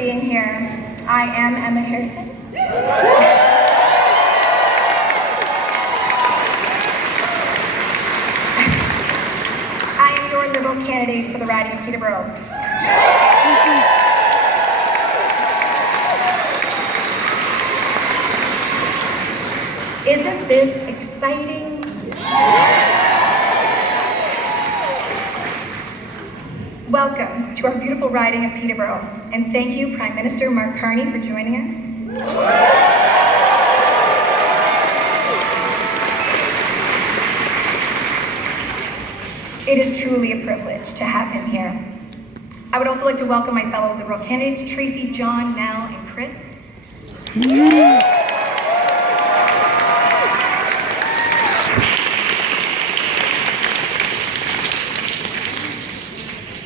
being here. I am Emma Harrison. I am your Liberal candidate for the riding of Peterborough. Isn't this exciting? Welcome to our beautiful riding of Peterborough, and thank you, Prime Minister Mark Carney, for joining us. It is truly a privilege to have him here. I would also like to welcome my fellow Liberal candidates, Tracy, John, Nell, and Chris.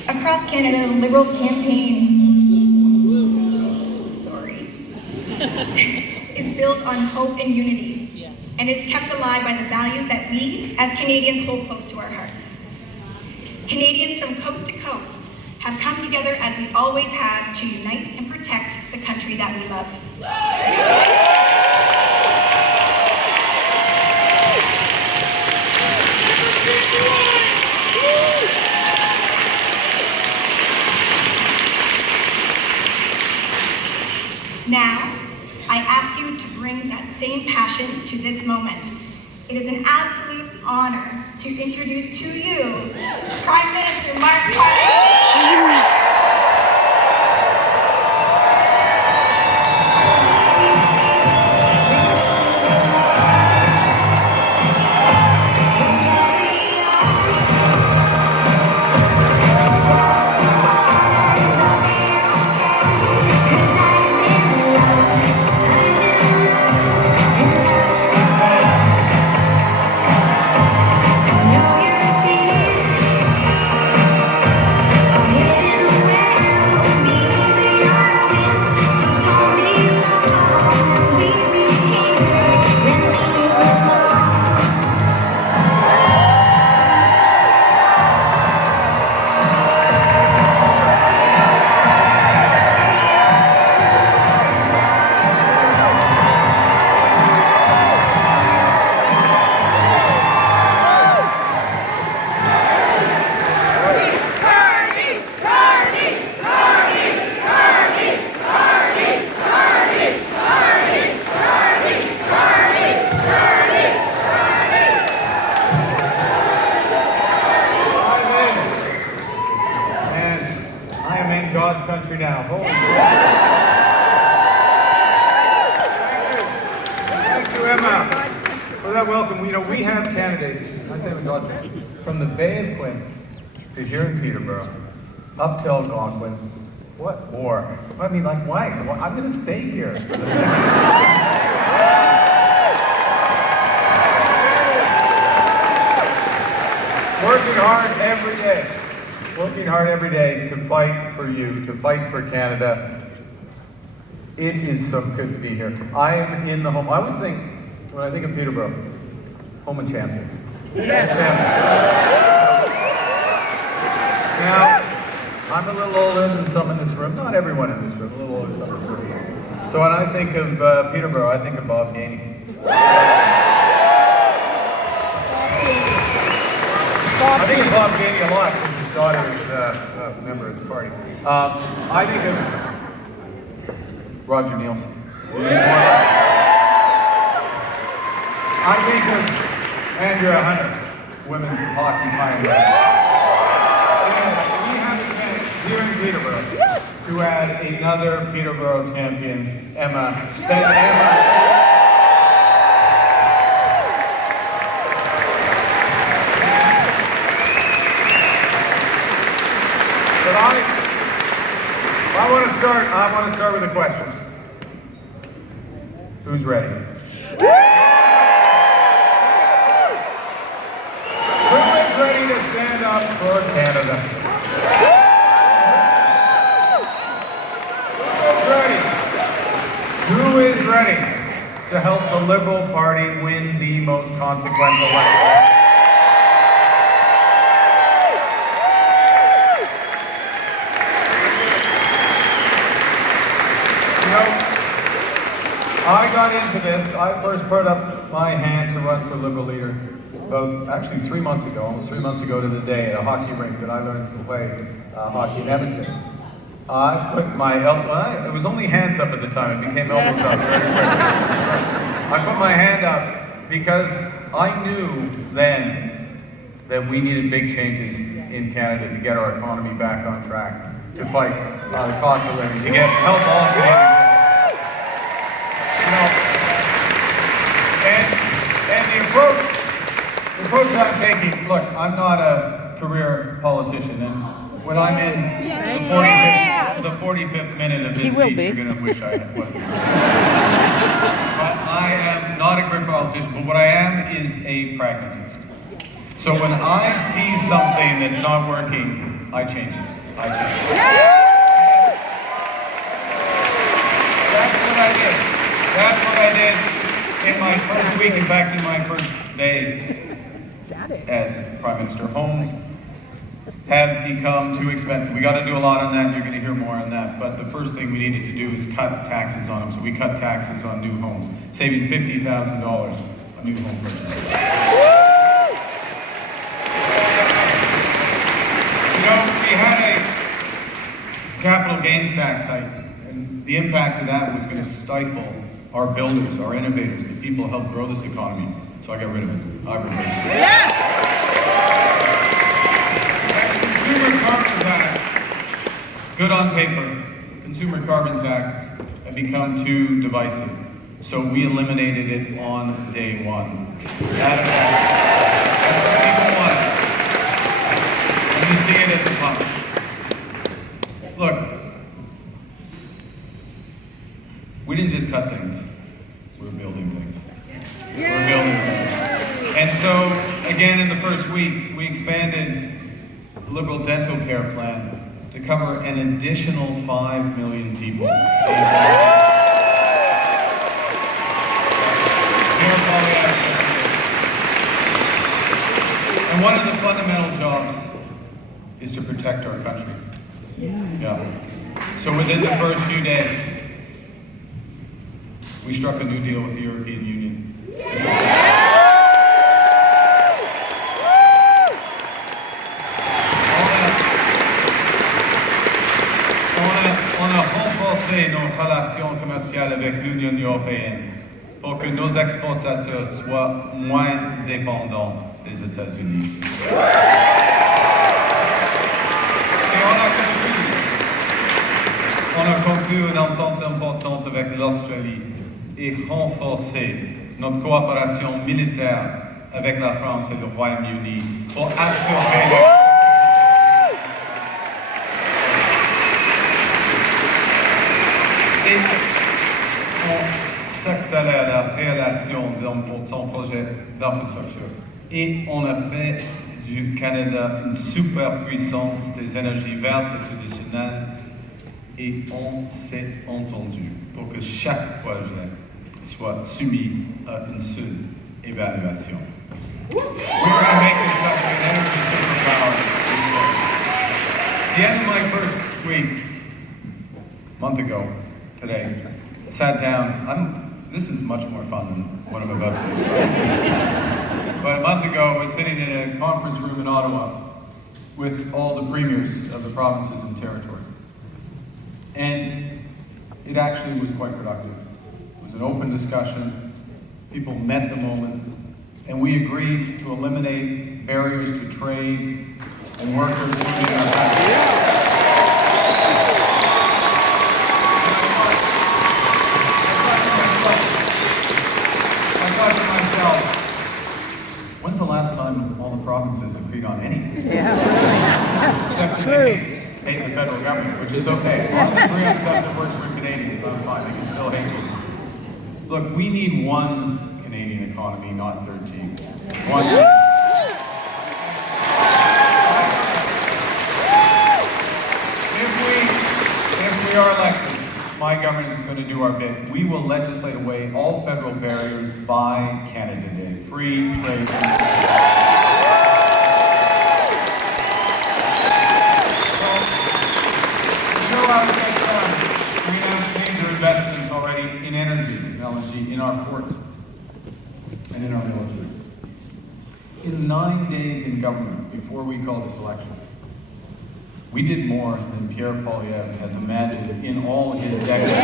Across Canada, the Liberal campaign, is built on hope and unity, and it's kept alive by the values that we, as Canadians, hold close to our hearts. Canadians from coast to coast have come together, as we always have, to unite and protect the country that we love. Now, I ask you to bring that same passion to this moment. It is an absolute honor to introduce to you Prime Minister Mark Carney. God's country now. Thank you, Emma, for that welcome. You know, we have candidates, I say in God's name, from the Bay of Quinte to here in Peterborough, up to Algonquin. What more? I mean, like, why? I'm going to stay here. Working hard every day to fight for you, to fight for Canada. It is so good to be here. I am in the home. I always think, when I think of Peterborough, home of champions. Yes. Now, I'm a little older than some in this room. Not everyone in this room, a little older than some in this room. So when I think of Peterborough, I think of Bob Carney. I think of Bob Carney a lot because his daughter is a member of the party. I think of Roger Nielsen. I think of Andrea Hunter, women's hockey pioneer. And we have a chance here in Peterborough to add another Peterborough champion, Emma. Say Emma. But I want to start with a question. Who's ready? Who is ready to stand up for Canada? Who is ready to help the Liberal Party win the most consequential election? got into this, I first put up my hand to run for Liberal leader about actually 3 months ago, almost 3 months ago to the day, at a hockey rink that I learned to play hockey in Edmonton. I put my elbow, it was only hands up at the time, it became elbows up very quickly. I put my hand up because I knew then that we needed big changes in Canada to get our economy back on track, to fight the cost of living, to help all Canadians. You know, and the approach I'm taking, look, I'm not a career politician, and when I'm in the 45th minute of his speech, you're going to wish I wasn't. But I am not a career politician, but what I am is a pragmatist. So when I see something that's not working, I change it. That's what I did in my first week, in fact, in my first day as Prime Minister. Homes have become too expensive. We got to do a lot on that, and you're going to hear more on that. But the first thing we needed to do is cut taxes on them. So we cut taxes on new homes, saving $50,000 on new home purchases. You know, we had a capital gains tax hike, and the impact of that was going to stifle our builders, our innovators, the people who help grow this economy. So I got rid of it. I reversed it. Consumer carbon tax, good on paper. Consumer carbon tax had become too divisive, so we eliminated it on day one. That's what people want. And you see it at the pump. Look, we didn't just cut things, we're building things. We're building things. And so, again, in the first week, we expanded the Liberal dental care plan to cover an additional 5 million people. And one of the fundamental jobs is to protect our country. Yeah. So within the first few days, we struck a new deal with the European Union. On a renforcé nos relations commerciales avec l'Union européenne pour que nos exportateurs soient moins dépendants des États-Unis. Et on a conclu une entente importante avec l'Australie et renforcé notre coopération militaire avec la France et le Royaume-Uni pour assurer et on s'accélère la réalisation d'un important projet d'infrastructure. Et on a fait du Canada une superpuissance des énergies vertes et traditionnelles. Et on s'est entendu pour que chaque projet soit soumis à une seule évaluation. We're going to make this country an energy superpower. At the end of my first week, a month ago today, sat down. This is much more fun than what I'm about to describe. But a month ago, I was sitting in a conference room in Ottawa with all the premiers of the provinces and territories. And it actually was quite productive. It was an open discussion. People met the moment, and we agreed to eliminate barriers to trade and workers in our country. I thought to myself, when's the last time all the provinces agreed on anything? Except for hate the federal government, which is okay. As long as they agree on stuff that works for Canadians, I'm fine. They can still hate me. Look, we need one Canadian economy, not 13. One. If we are elected, my government is going to do our bit. We will legislate away all federal barriers by Canada Day. Free trade. We announced major investments already in energy technology in in 9 days in government, before we called this election, we did more than Pierre Poilievre has imagined in all his decades.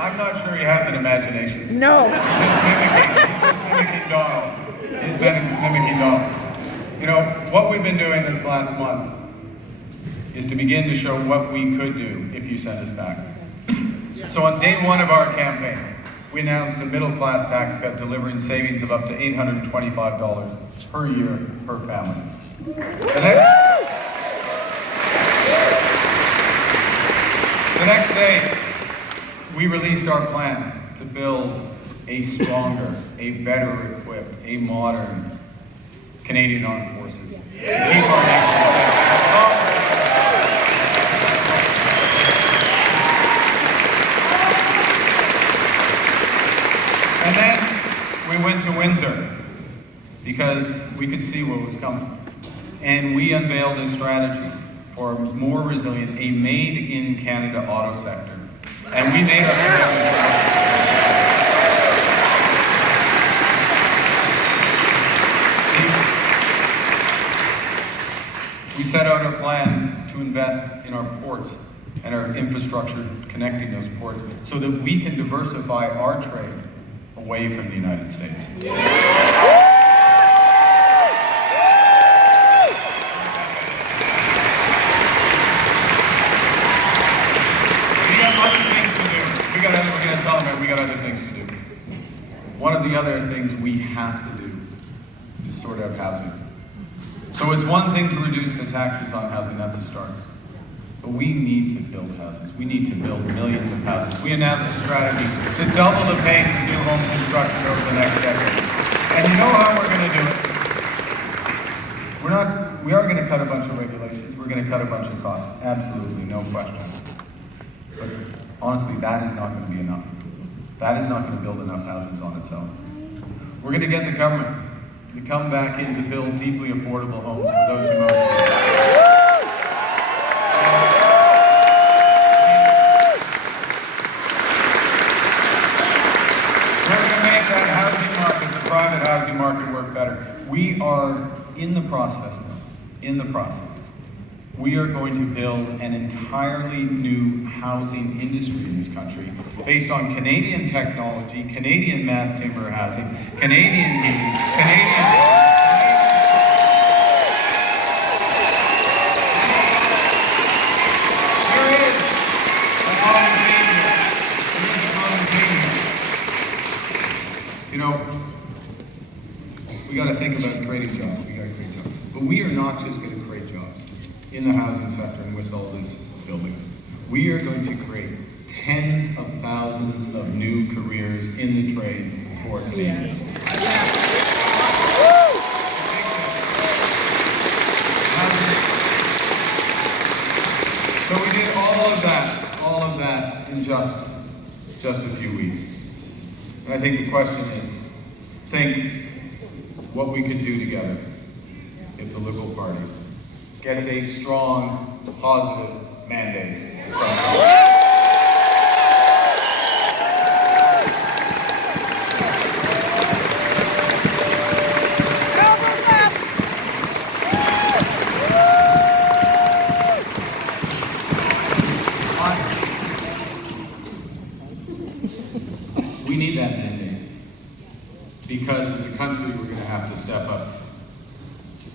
I'm not sure he has an imagination. No. He's just mimicking Donald. He's been mimicking Donald. You know, what we've been doing this last month is to begin to show what we could do if you send us back. So on day one of our campaign, we announced a middle-class tax cut delivering savings of up to $825 per year per family. The next day, we released our plan to build a stronger, a better equipped, a modern Canadian Armed Forces. To keep our nation safe. And then we went to Windsor because we could see what was coming. And we unveiled a strategy for a more resilient, a made-in-Canada auto sector. And we made our commitment. We set out our plan to invest in our ports and our infrastructure connecting those ports so that we can diversify our trade away from the United States. We're going to tell them we got other things to do. One of the other things we have to do is sort out housing. So it's one thing to reduce the taxes on housing, that's a start. But we need to build houses. We need to build millions of houses. We announced a strategy to double the pace of new home construction over the next decade. And you know how we're going to do it? We are going to cut a bunch of regulations. We're going to cut a bunch of costs. Absolutely, no question. But honestly, that is not going to be enough. That is not going to build enough houses on its own. We're going to get the government to come back in to build deeply affordable homes for those who most need it. We're going to make that housing market, the private housing market, work better. We are in the process, though. In the process. We are going to build an entirely new housing industry in this country based on Canadian technology, Canadian mass timber housing, Canadian heating, There is a common theme here. You know, we got to think about creating jobs. We got to create jobs. But we are not just going to create jobs in the housing sector and with all this building. We are going to create tens of thousands of new careers in the trades for Canadians. So we did all of that in just a few weeks. And I think the question is, think what we could do together if the Liberal Party gets a strong, positive mandate from us. We need that mandate because as a country we're going to have to step up.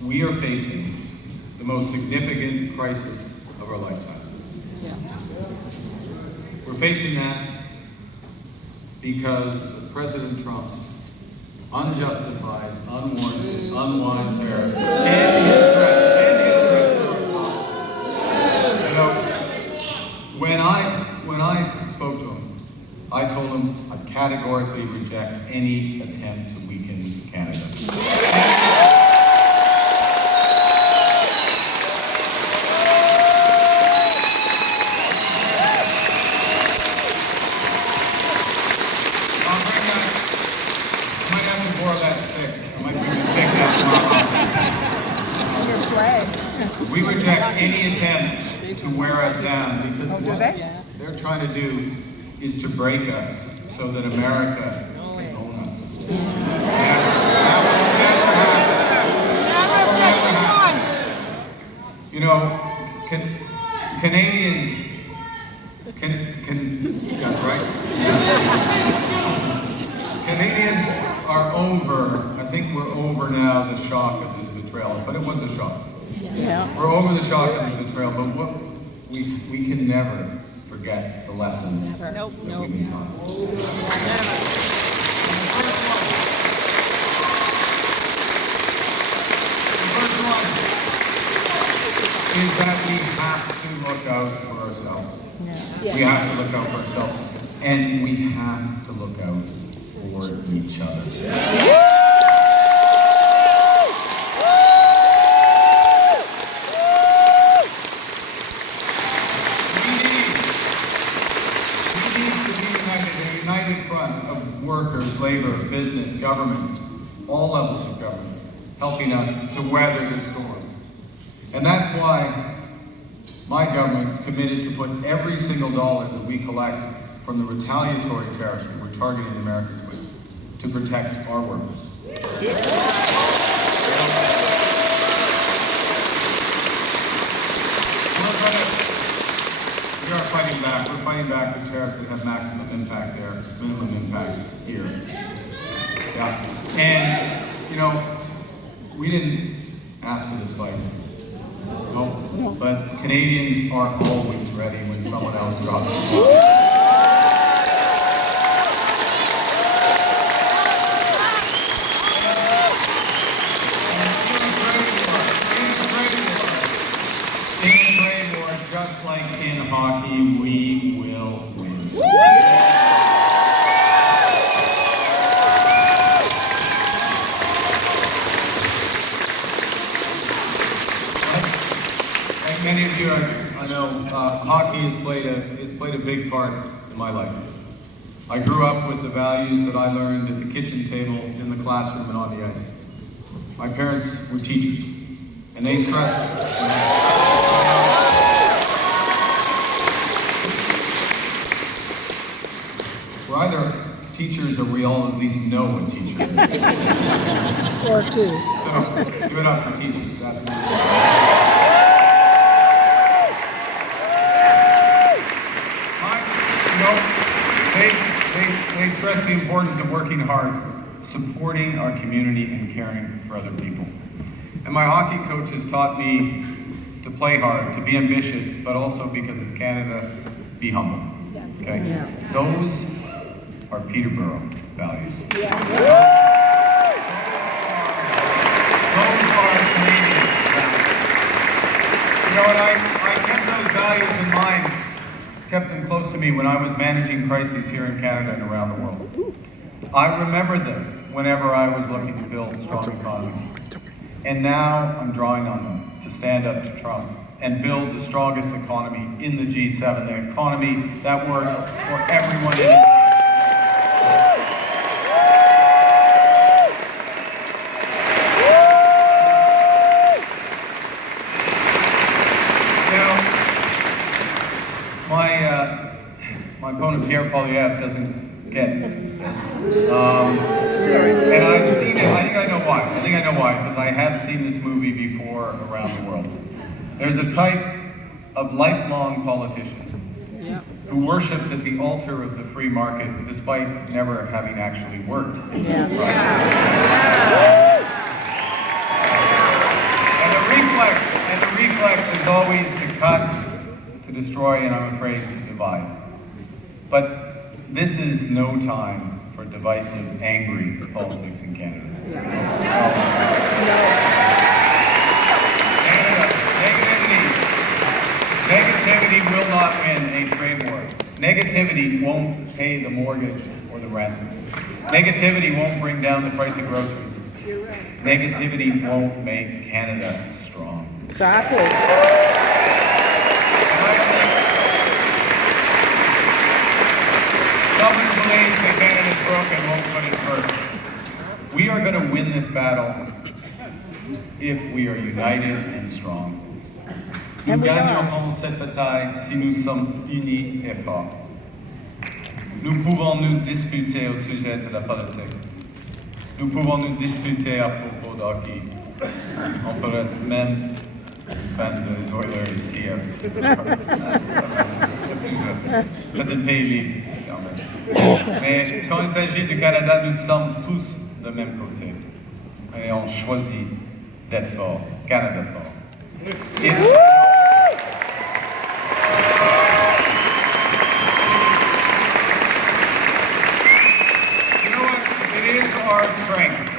We are facing the most significant crisis of our lifetime. Yeah. We're facing that because of President Trump's unjustified, unwarranted, unwise tariffs and his threats to when I spoke to him, I told him I categorically reject any attempt to weaken Canada. We reject any attempt to wear us down because what they're trying to do is to break us so that America can own us. That will never happen. You know, Canadians that's right. Canadians are over, I think we're over now the shock of this betrayal, but it was a shock. Yeah. We're over the shock of the betrayal, but what we can never forget the lessons that we've been taught. The first one is that we have to look out for ourselves. Yeah. We have to look out for ourselves, and we have to look out for each other. Workers, labor, business, governments, all levels of government, helping us to weather the storm. And that's why my government is committed to put every single dollar that we collect from the retaliatory tariffs that we're targeting Americans with to protect our workers. We are fighting back. We're fighting back with tariffs that have maximum impact there, minimum impact here. Yeah. And, you know, we didn't ask for this fight. No. But Canadians are always ready when someone else drops the ball. Just like in hockey, we will win. Like many of you, I know, hockey has played a big part in my life. I grew up with the values that I learned at the kitchen table, in the classroom, and on the ice. My parents were teachers, and they stressed. We're either teachers or we all at least know a teacher is. Or two. So give it up for teachers. That's what they stress the importance of working hard, supporting our community, and caring for other people. And my hockey coach has taught me to play hard, to be ambitious, but also, because it's Canada, be humble. Okay? Yeah. Those are Peterborough values. Yeah. Those are Canadian values. You know, and I kept those values in mind, kept them close to me when I was managing crises here in Canada and around the world. I remembered them whenever I was looking to build strong economies. And now I'm drawing on them to stand up to Trump and build the strongest economy in the G7, the economy that works for everyone in it. My opponent Pierre Poilievre doesn't get this. And I've seen it, I think I know why, because I have seen this movie before around the world. There's a type of lifelong politician who worships at the altar of the free market despite never having actually worked. Yeah. And the reflex is always to cut, to destroy, and I'm afraid to divide. But this is no time for divisive, angry politics in Canada. Negativity We will not win a trade war. Negativity won't pay the mortgage or the rent. Negativity won't bring down the price of groceries. Negativity won't make Canada strong. Exactly. Someone who believes that Canada's broken won't put it first. We are going to win this battle if we are united and strong. Nous And we are. gagnerons cette bataille si nous sommes unis et forts. Nous pouvons nous disputer au sujet de la politique. Nous pouvons nous disputer à propos de hockey. On peut être même fan des Oilers ici. C'est un pays libre, quand même. Mais quand il s'agit du Canada, nous sommes tous de même côté. Et on choisit d'être fort. Canada fort. Et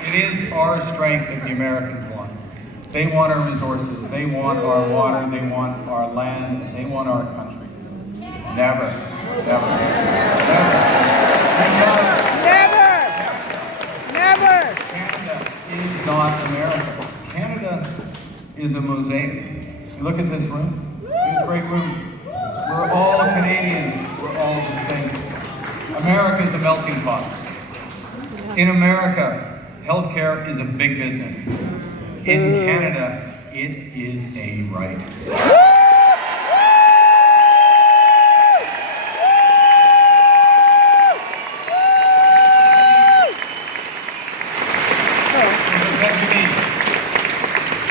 it is our strength that the Americans want. They want our resources, they want our water, they want our land, they want our country. Never, never, never. Never. Canada is not America. Canada is a mosaic. Look at this room. This great room. We're all Canadians. We're all distinct. America is a melting pot. In America, healthcare is a big business. In Canada, it is a right.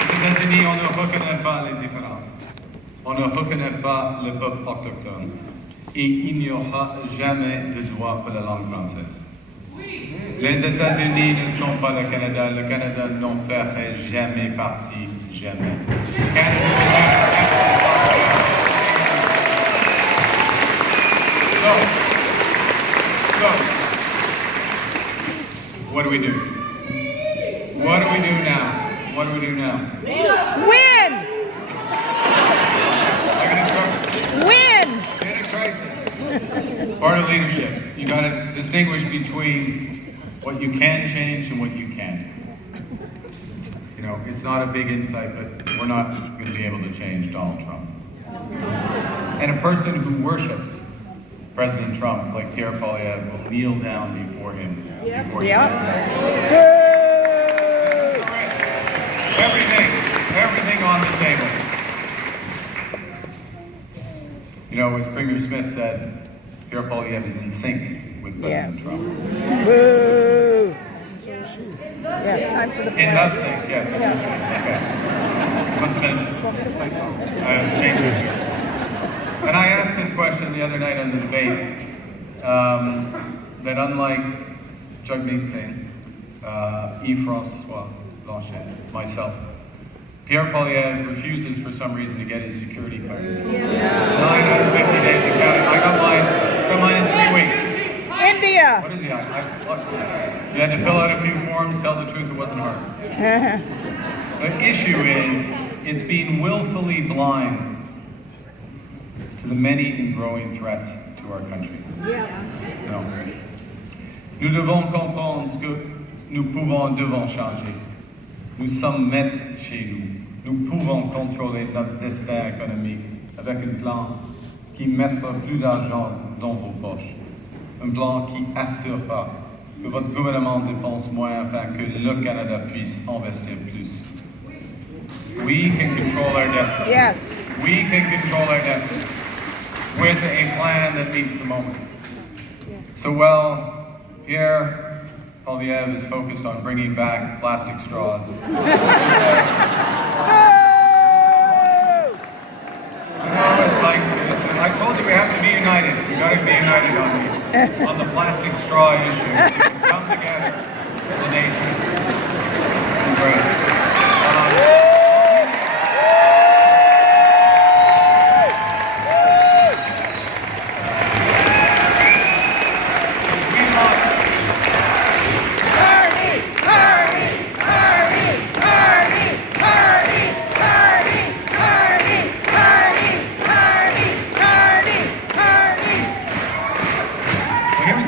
Aux États-Unis, on ne reconnaît pas les différences. On ne reconnaît pas le peuple autochtone. Et il n'y aura jamais de droit pour la langue française. Les États-Unis ne sont pas le Canada. Le Canada n'en ferait jamais partie, jamais. So, what do we do? What do we do now? What do we do now? Win. I'm going to start. Win. In a crisis, part of leadership, you got to distinguish between what you can change and what you can't. It's not a big insight, but we're not going to be able to change Donald Trump. And a person who worships President Trump, like Pierre Poilievre, will kneel down before him before he stands up. Everything on the table. As Premier Smith said, Pierre Poilievre is in sync with President Trump. Boo. Yes, time for the In that sync, yes, in that sync. Okay. Must have been. I had changed it here. And I asked this question the other night on the debate, that unlike Jagmeet Singh, Yves-François Blanchet, myself, Pierre Poilievre refuses for some reason to get his security clearance. It's 950 days of counting. I got mine in 3 weeks. India. What is he on? You had to fill out a few forms, tell the truth, it wasn't hard. The issue is, it's being willfully blind to the many and growing threats to our country. No. Nous devons comprendre ce que nous devons changer. Nous sommes maîtres chez nous. Nous pouvons contrôler notre destin économique avec un plan qui mettra plus d'argent dans vos poches. Un plan qui assurera que votre gouvernement dépense moins afin que le Canada puisse investir plus. We can control our destiny. Yes. We can control our destiny with a plan that meets the moment. So while Pierre Poilievre is focused on bringing back plastic straws, it's like, I told you we have to be united. We got to be united on the plastic straw issue. We can come together as a nation. Great.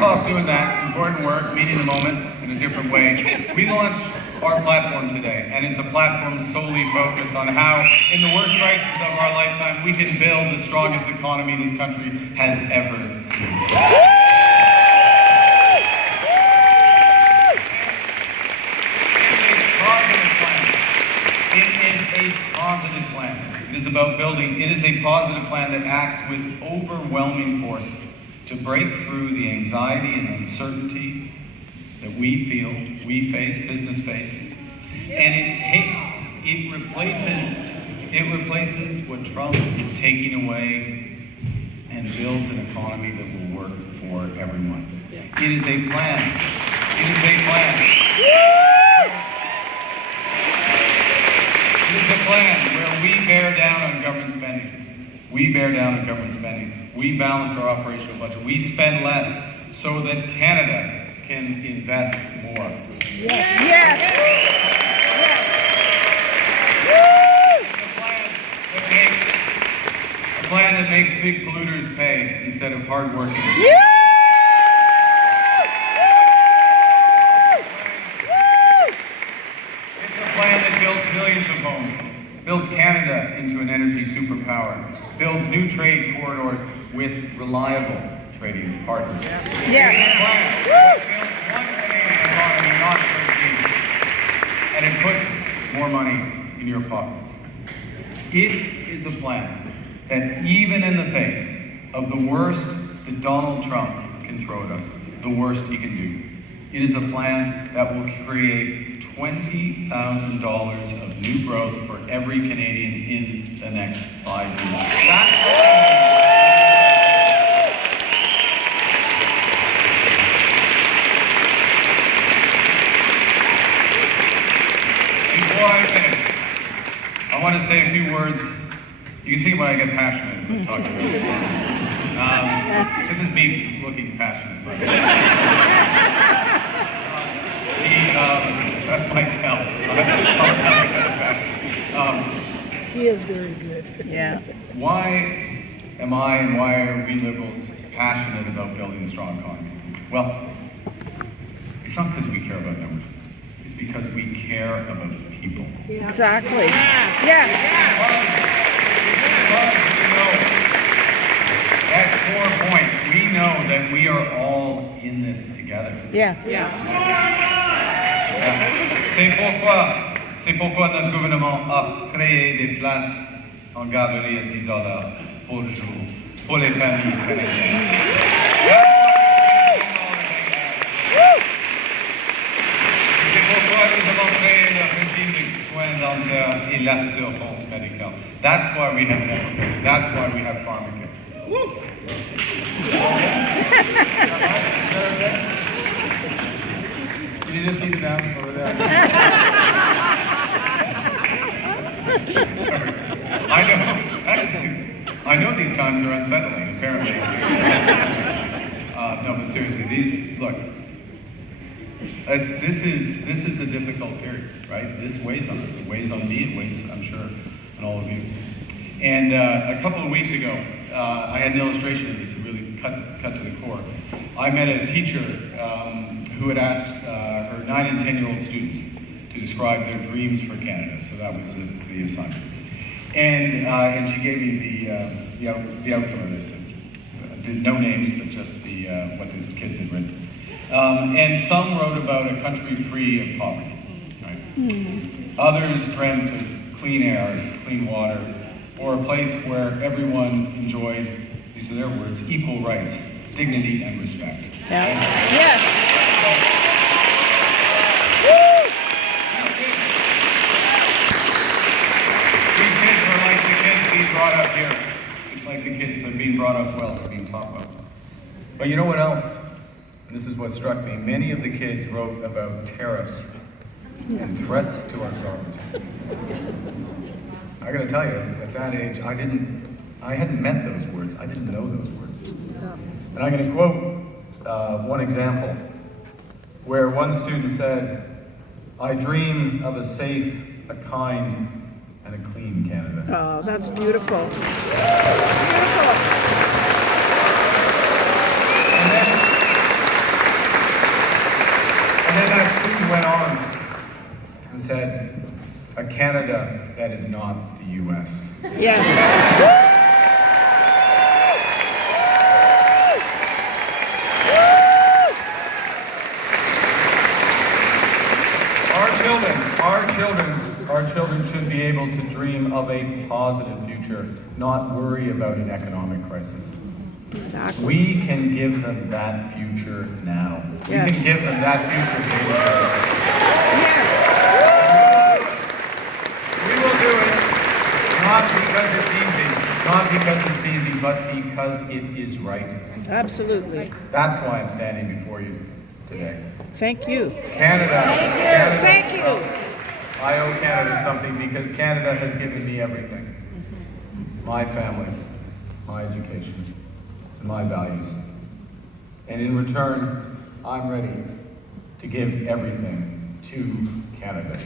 off doing that important work, meeting the moment in a different way, we launched our platform today, and it's a platform solely focused on how, in the worst crisis of our lifetime, we can build the strongest economy this country has ever seen. Positive plan. It is about building. It is a positive plan that acts with overwhelming force to break through the anxiety and uncertainty that we feel, we face, business faces, and it replaces what Trump is taking away and builds an economy that will work for everyone. It is a plan. It is a plan. It is a plan where we bear down on government spending. We bear down on government spending. We balance our operational budget. We spend less so that Canada can invest more. Yes. Yes. It's a plan that makes big polluters pay instead of hardworking. It's a plan that builds millions of homes, builds Canada into an energy superpower, builds new trade corridors with reliable trading partners. Yes. It's a plan that builds one Canadian economy, not 13, and it puts more money in your pockets. It is a plan that even in the face of the worst that Donald Trump can throw at us, the worst he can do, it is a plan that will create $20,000 of new growth for every Canadian in the next 5 years. That's Before I finish, I want to say a few words. You can see when I get passionate about talking about it. This is me looking passionate. That's my tell. I'll tell you that I'm passionate. He is very good. Yeah. Why am I and why are we Liberals passionate about building a strong economy? Well, it's not because we care about numbers. It's because we care about people. Exactly. Yes. At core point, we know that we are all in this together. Yes. C'est pourquoi notre gouvernement a créé des places en garderie à $10 pour jour pour les familles canadiennes. C'est pourquoi nous avons créé le régime de soins dentaires et l'assurance médicale. That's why we have dental care. That's why we have pharmacare. Can you just keep it down over there? Sorry. I know these times are unsettling, apparently. No, but seriously, this is a difficult period, right? This weighs on us. It weighs on me. It weighs, I'm sure, on all of you. And a couple of weeks ago, I had an illustration of this that really cut to the core. I met a teacher who had asked her 9 and 10-year-old students to describe their dreams for Canada. So that was the assignment. And she gave me the outcome of this. No names, but just what the kids had written. And some wrote about a country free of poverty. Right? Others dreamt of clean air, clean water, or a place where everyone enjoyed, these are their words, equal rights, dignity, and respect. Yeah. Yes. These kids are like the kids being brought up here. Like the kids that are being brought up well, they're being taught well. But you know what else? And this is what struck me. Many of the kids wrote about tariffs and threats to our sovereignty. I gotta tell you, at that age, I hadn't met those words. I didn't know those words. And I'm gonna quote one example where one student said, "I dream of a safe, a kind, and a clean Canada." Oh, that's beautiful. And then Canada that is not the U.S. Yes. Our children should be able to dream of a positive future, not worry about an economic crisis. Exactly. We can give them that future now. We Yes. can give them that future baby Yes. We will do it, not because it's easy, but because it is right. Absolutely. That's why I'm standing before you today. Thank you. Canada. Canada. Thank you. I owe Canada something because Canada has given me everything. My family, my education, and my values. And in return, I'm ready to give everything to Canada.